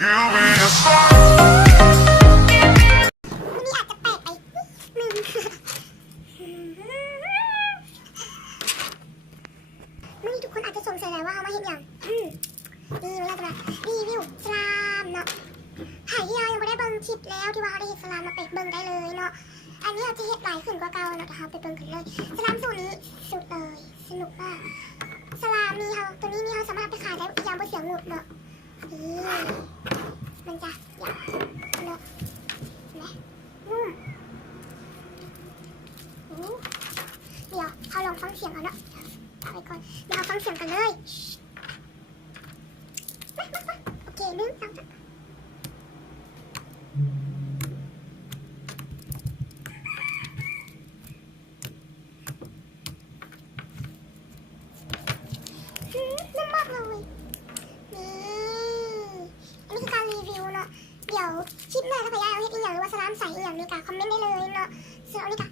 อาจจะแปลกไปนึงนี่ทุกคนอาจจะสงสัยว่าเอามาเห็นอย่างนี่เราจะมารีวิวสลามเนาะหายที่เรายังไม่ได้เบิ่งคลิปแล้วที่ว่าเราได้เห็นสลามมาไปเบิ่งได้เลยเนาะอันนี้เราจะเห็นหลายขึ้นกว่าเก่าเนาะนะคะไปเบิ่งกันเลยสลามสูตรนี้สุดเลยสนุกมากสลามนี่เขาตัวนี้นี่เขาสามารถไปขายได้ยามบนเสียงหนุดเนาะมันจะหยาบเนาะนะเดี๋ยวเขาลองฟังเสียงกันเนาะเอาไปก่อนเดี๋ยวเราฟังเสียงกันเลยโอเค1 2 3นุ่มมากเลยนี่อันนี้คือการรีวิวเนาะเดี๋ยวคลิปหน้าถ้าพยายามเอาเฮ็ดอีกอย่างหรือว่าสลามใส่อีกอย่างนี้ก็คอมเมนต์ได้เลยเนาะส่วนอันนี้ก็